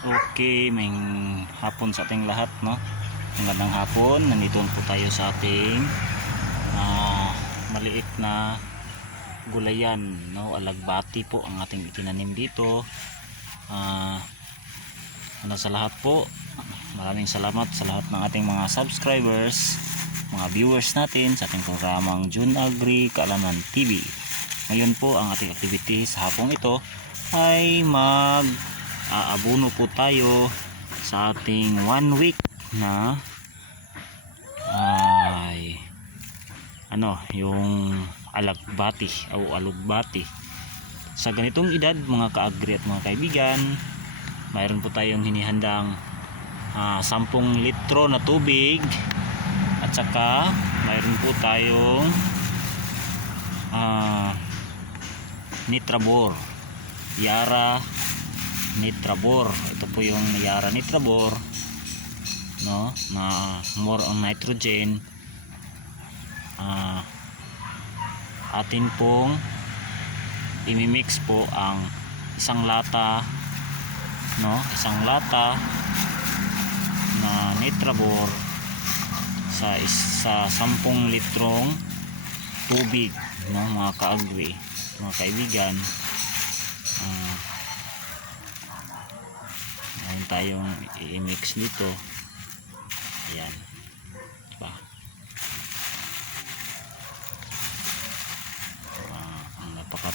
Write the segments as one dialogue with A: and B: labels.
A: Okay, may hapon sa ating lahat, no? Magandang hapon. Nandito po tayo sa ating ah, maliit na gulayan, no? Alagbati po ang ating itinanim dito. Ah, ano sa lahat po, maraming salamat sa lahat ng ating mga subscribers, mga viewers natin sa ating programang June Agri Kaalaman TV. Ngayon po ang ating activity sa hapong ito ay mag aabuno po tayo sa ating one week na ay ano yung alagbati o alugbati. Sa ganitong edad mga kaagri at mga kaibigan mayroon po tayong hinihandang ah, 10 litro na tubig. At saka mayroon po tayong ah, nitrabor Yara Nitrabor. Ito po yung Yara Nitrabor no? Na more on nitrogen. Ah atin pong imimix po ang isang lata no? Isang lata na Nitrabor sa isa 10 litrong tubig no? Mga kaagri mga kaibigan Meron tayong i-mix nito. Ayan. Diba? Ah, ang napaka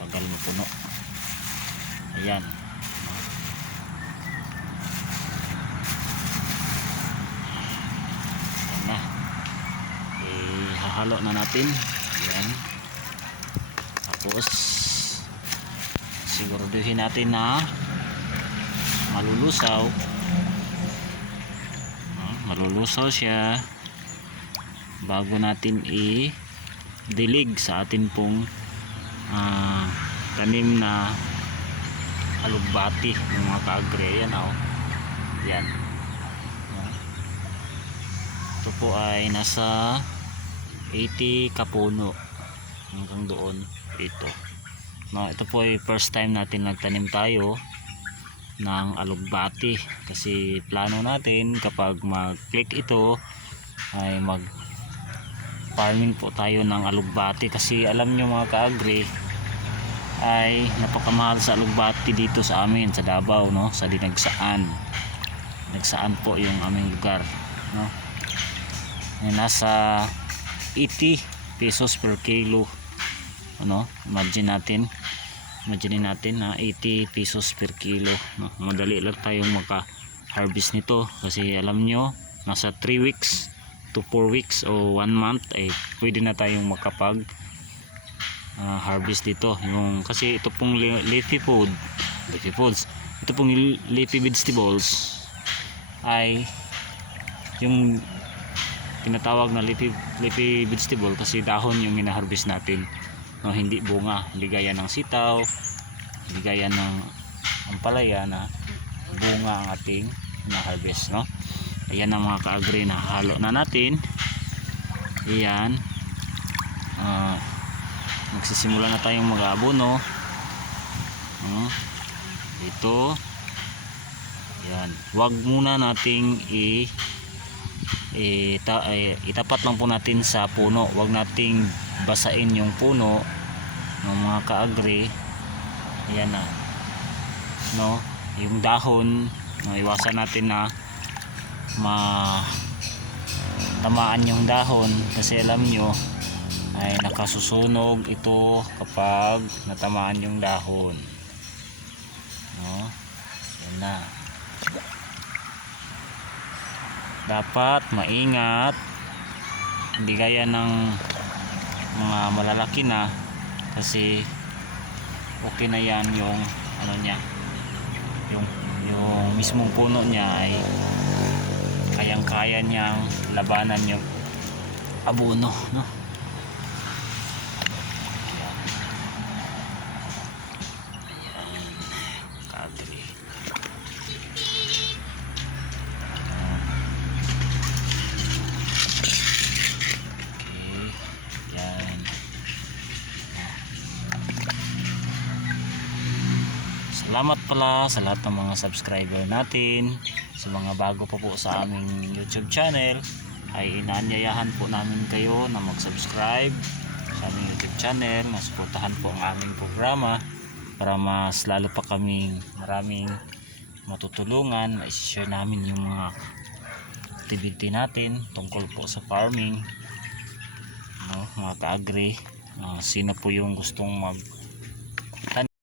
A: tagal mo puno. Ayan. Ayan na. Ihahalo na natin. Ayan. Tapos siguraduhin natin na malulusaw. Ah, malulusaw siya bago natin i dilig sa atin pong ah, tanim na alugbati ng mga kaagre yan oh. yan ito po ay nasa 80 kapuno hanggang doon. Ito No, ito po ay first time natin nagtanim tayo ng alugbati. Kasi plano natin kapag mag-click ito ay mag farming po tayo ng alugbati. Kasi alam nyo mga kaagri ay napakamahal sa alugbati dito sa amin sa Davao no? Sa Dinagsaan. Dinagsaan po yung aming lugar no? Ay nasa 80 pesos per kilo. Ano? Imagine natin imagine natin na 80 pesos per kilo no? madali lang tayong maka harvest nito kasi alam nyo nasa 3 weeks to 4 weeks o 1 month ay pwede na tayong makapag ah, harvest dito yung kasi ito pong leafy food leafy foods ito pong leafy vegetables ay yung tinatawag na leafy, leafy vegetable kasi dahon yung hina-harvest natin no, hindi bunga hindi gaya ng sitaw hindi gaya ng ampalaya na bunga ang ating na-harvest no? Ayan ang mga kaagri na halo na natin. Ayan. Ah, magsisimula na tayong mag-abono no? ito. Yan wag muna nating i ita, eh, itapat lang po natin sa puno. Wag nating basain yung puno ng mga kaagri. Ayan na. No? Yung dahon no, iwasan natin na ma tamaan yung dahon kasi alam nyo ay nakasusunog ito kapag natamaan yung dahon. No? Yan na. Dapat maingat. Hindi gaya ng mga malalaki na kasi okay na yan yung ano niya yung yung mismong puno niya ay kayang kaya niyang labanan yung abono no Ayan. Ayan. Kadri. Okay. Yan. Salamat pala sa lahat ng mga subscriber natin. Sa mga bago pa po sa aming YouTube channel ay inaanyayahan po namin kayo na mag-subscribe sa aming YouTube channel. Masuportahan po ang aming programa para mas lalo pa kaming maraming matutulungan. I-share namin yung mga activity natin tungkol po sa farming no, mga ka-agri Ah, sino po yung gustong mag